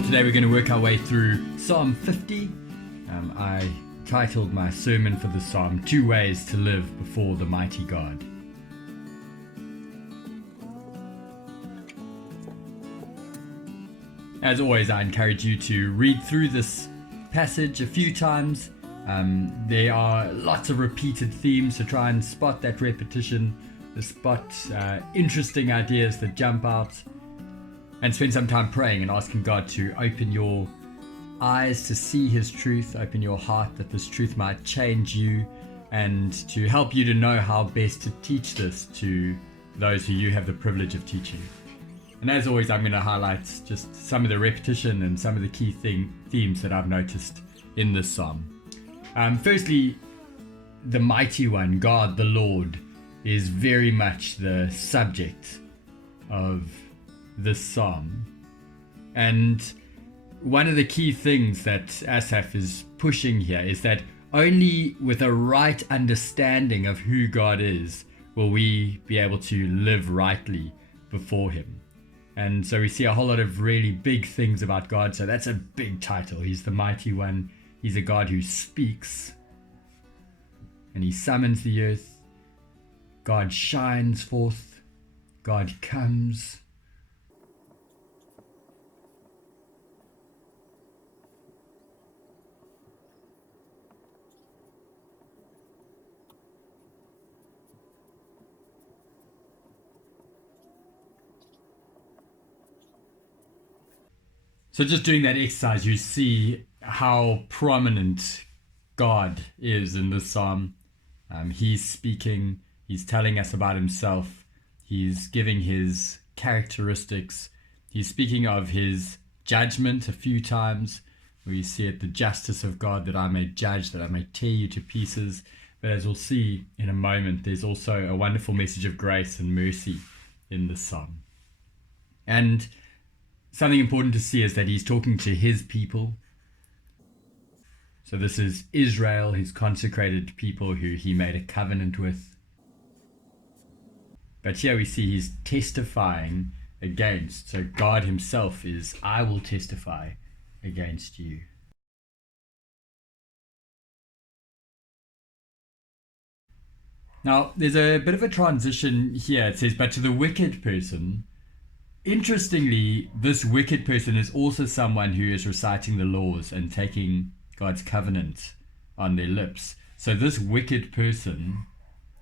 Well, today we're going to work our way through Psalm 50. I titled my sermon for the psalm, 2 Ways to Live Before the Mighty God. As always, I encourage you to read through this passage a few times. There are lots of repeated themes, so try and spot that repetition, spot interesting ideas that jump out, and spend some time praying and asking God to open your eyes to see His truth, open your heart that this truth might change you, and to help you to know how best to teach this to those who you have the privilege of teaching. And as always, I'm going to highlight just some of the repetition and some of the key themes that I've noticed in this psalm. Firstly, the mighty one, God the Lord, is very much the subject of this psalm. And one of the key things that Asaph is pushing here is that only with a right understanding of who God is will we be able to live rightly before Him. And so we see a whole lot of really big things about God. So that's a big title. He's the mighty one. He's a God who speaks and He summons the earth. God shines forth. God comes. So just doing that exercise, you see how prominent God is in this psalm. He's speaking, He's telling us about Himself, He's giving His characteristics, He's speaking of His judgment a few times, where you see it, the justice of God, that I may judge, that I may tear you to pieces. But as we'll see in a moment, there's also a wonderful message of grace and mercy in this psalm. And something important to see is that He's talking to His people. So this is Israel, His consecrated people who He made a covenant with. But here we see He's testifying against. So God Himself is, I will testify against you. Now, there's a bit of a transition here. It says, but to the wicked person. Interestingly, this wicked person is also someone who is reciting the laws and taking God's covenant on their lips. So this wicked person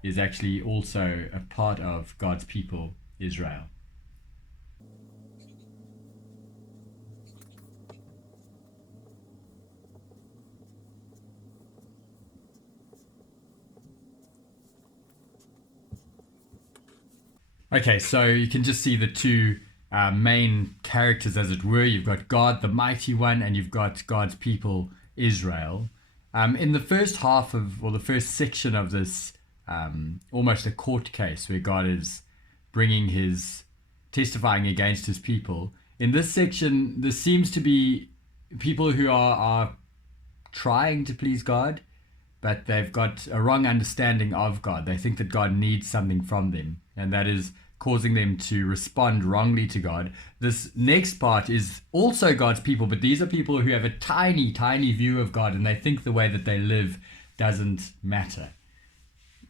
is actually also a part of God's people, Israel. Okay, so you can just see the two main characters, as it were. You've got God, the mighty one, and you've got God's people, Israel. In the first half of, or the first section of this, almost a court case where God is bringing testifying against His people. In this section, there seems to be people who are trying to please God, but they've got a wrong understanding of God. They think that God needs something from them, and that is causing them to respond wrongly to God. This next part is also God's people, but these are people who have a tiny, tiny view of God, and they think the way that they live doesn't matter.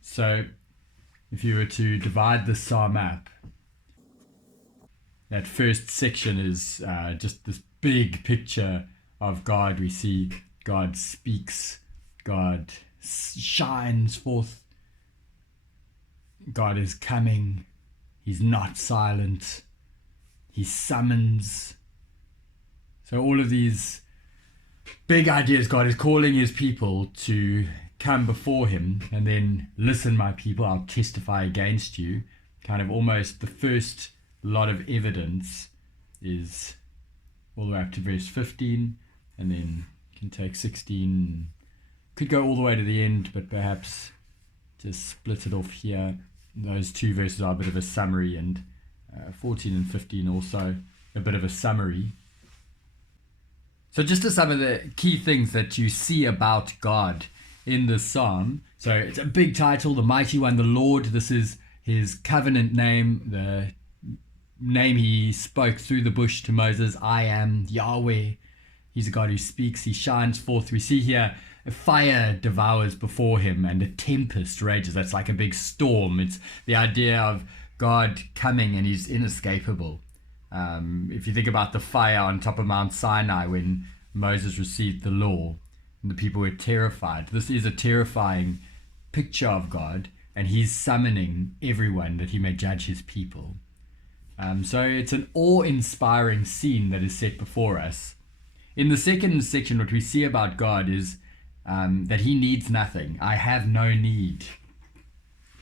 So if you were to divide the psalm up, that first section is just this big picture of God. We see God speaks, God shines forth, God is coming, He's not silent, He summons. So all of these big ideas, God is calling His people to come before Him, and then, listen, my people, I'll testify against you. Kind of almost the first lot of evidence is all the way up to verse 15, and then you can take 16, could go all the way to the end, but perhaps just split it off here. Those two verses are a bit of a summary, and 14 and 15 also a bit of a summary. So just to some of the key things that you see about God in this psalm. So it's a big title, the mighty one, the Lord. This is His covenant name, the name he spoke through the bush to Moses, I am Yahweh. He's a God who speaks, he shines forth. We see here a fire devours before him and a tempest rages. That's like a big storm. It's the idea of God coming and he's inescapable. If you think about the fire on top of Mount Sinai when Moses received the law and the people were terrified, this is a terrifying picture of God, and he's summoning everyone that he may judge his people. So it's an awe-inspiring scene that is set before us. In the second section, what we see about God is that he needs nothing. I have no need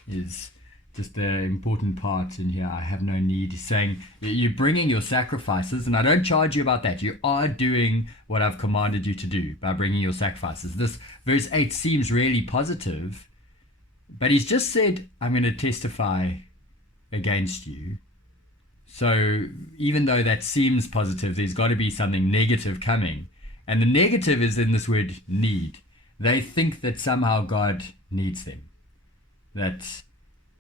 is just the important part in here. I have no need. He's saying, you're bringing your sacrifices, and I don't charge you about that. You are doing what I've commanded you to do by bringing your sacrifices. This verse 8 seems really positive, but he's just said, I'm going to testify against you. So even though that seems positive, there's got to be something negative coming. And the negative is in this word need. They think that somehow God needs them. That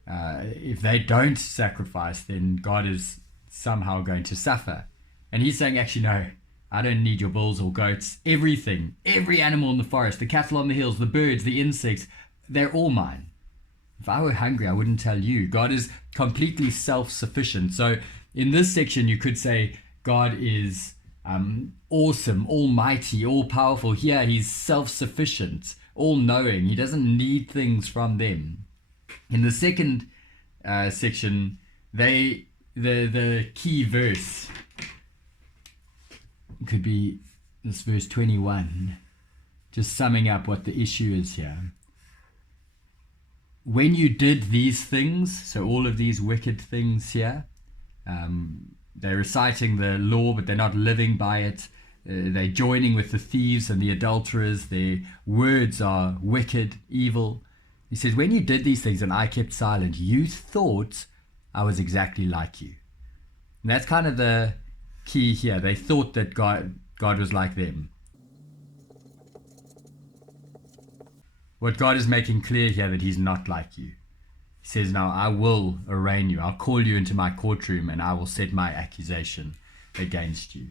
if they don't sacrifice, then God is somehow going to suffer. And he's saying, actually, no, I don't need your bulls or goats. Everything, every animal in the forest, the cattle on the hills, the birds, the insects, they're all mine. If I were hungry, I wouldn't tell you. God is completely self-sufficient. So in this section, you could say God is awesome, almighty, all-powerful. Here, he's self-sufficient, all-knowing. He doesn't need things from them. In the second section, the key verse could be this verse 21, just summing up what the issue is here. When you did these things, so all of these wicked things here, they're reciting the law, but they're not living by it. They're joining with the thieves and the adulterers. Their words are wicked, evil. He says, when you did these things and I kept silent, you thought I was exactly like you. And that's kind of the key here. They thought that God was like them. What God is making clear here that he's not like you. He says, now I will arraign you. I'll call you into my courtroom and I will set my accusation against you.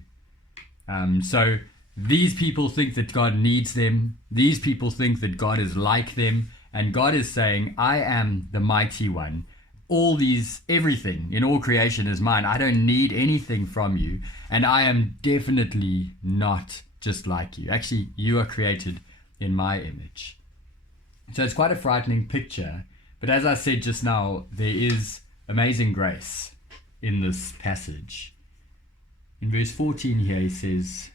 So these people think that God needs them. These people think that God is like them. And God is saying, I am the mighty one. Everything in all creation is mine. I don't need anything from you. And I am definitely not just like you. Actually, you are created in my image. So it's quite a frightening picture. But as I said just now, there is amazing grace in this passage. In verse 14 here, he says,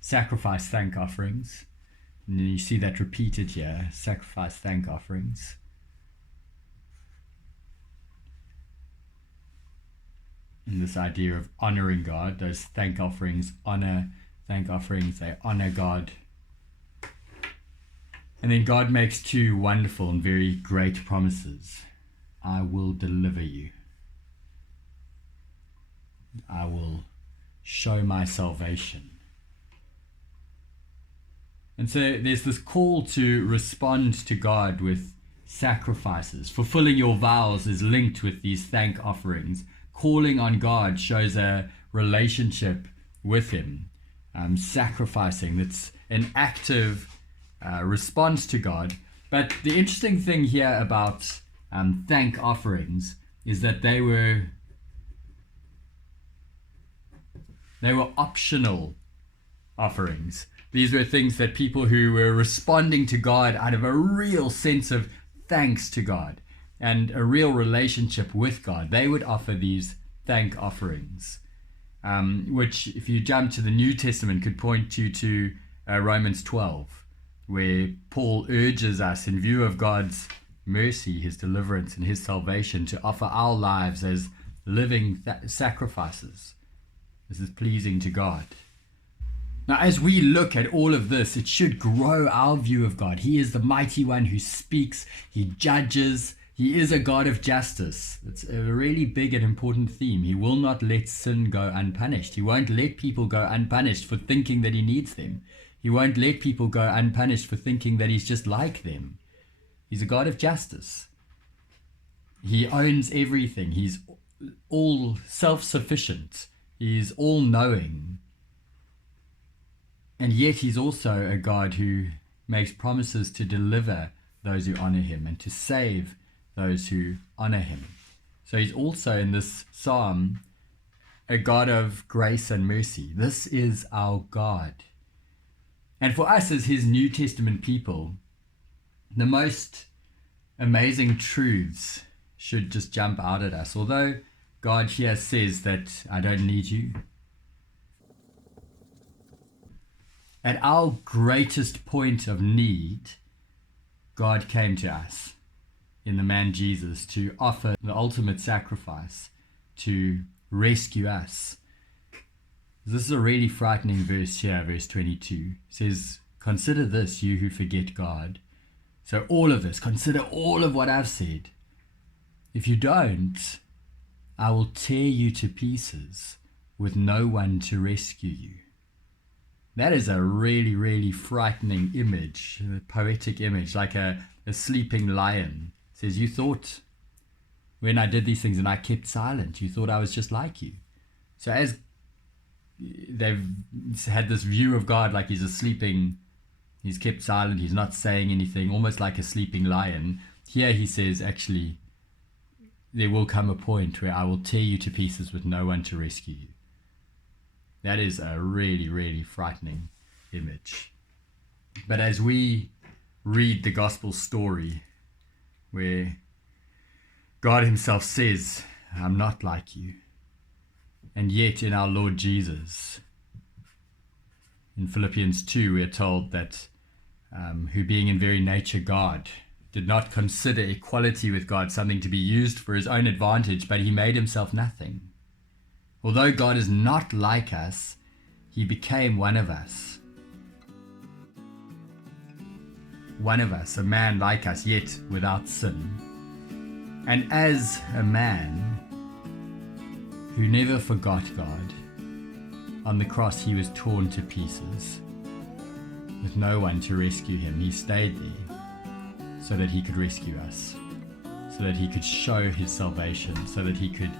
sacrifice thank offerings. And then you see that repeated here, sacrifice thank offerings. And this idea of honoring God, those thank offerings, they honor God. And then God makes two wonderful and very great promises. I will deliver you. I will show my salvation. And so there's this call to respond to God with sacrifices. Fulfilling your vows is linked with these thank offerings. Calling on God shows a relationship with him. Sacrificing, that's an active response to God. But the interesting thing here about thank offerings is that they were optional offerings. These were things that people who were responding to God out of a real sense of thanks to God and a real relationship with God, they would offer these thank offerings, which, if you jump to the New Testament, could point you to Romans 12, where Paul urges us, in view of God's mercy, his deliverance, and his salvation, to offer our lives as living sacrifices. This is pleasing to God. Now, as we look at all of this, it should grow our view of God. He is the mighty one who speaks, he judges, he is a God of justice. It's a really big and important theme. He will not let sin go unpunished. He won't let people go unpunished for thinking that he needs them. He won't let people go unpunished for thinking that he's just like them. He's a God of justice. He owns everything. He's all self-sufficient. He's all-knowing. And yet he's also a God who makes promises to deliver those who honor him and to save those who honor him. So he's also in this psalm a God of grace and mercy. This is our God. And for us as his New Testament people, the most amazing truths should just jump out at us. Although God here says that I don't need you, at our greatest point of need, God came to us in the man Jesus to offer the ultimate sacrifice to rescue us. This is a really frightening verse here, verse 22. It says, consider this, you who forget God. So all of this, consider all of what I've said. If you don't, I will tear you to pieces with no one to rescue you. That is a really, really frightening image, a poetic image, like a sleeping lion. It says, you thought when I did these things and I kept silent, you thought I was just like you. So as they've had this view of God like he's he's kept silent, he's not saying anything, almost like a sleeping lion. Here he says, actually, there will come a point where I will tear you to pieces with no one to rescue you. That is a really, really frightening image. But as we read the gospel story where God himself says, I'm not like you, and yet in our Lord Jesus, in Philippians 2, we are told that who being in very nature God, did not consider equality with God something to be used for his own advantage, but he made himself nothing. Although God is not like us, he became one of us. One of us, a man like us, yet without sin. And as a man who never forgot God, on the cross he was torn to pieces, with no one to rescue him. He stayed there so that he could rescue us, so that he could show his salvation, so that he could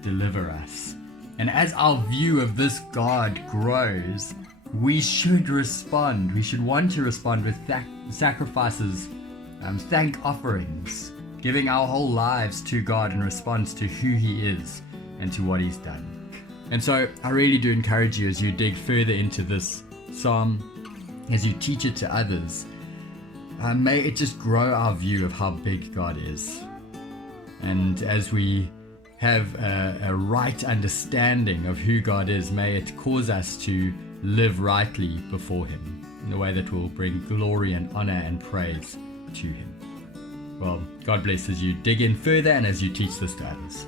deliver us. And as our view of this God grows, we should respond. We should want to respond with sacrifices, thank offerings, giving our whole lives to God in response to who he is and to what he's done. And so I really do encourage you, as you dig further into this psalm, as you teach it to others, may it just grow our view of how big God is. And as we have a right understanding of who God is, may it cause us to live rightly before him in a way that will bring glory and honor and praise to him. Well, God bless as you dig in further and as you teach this to others.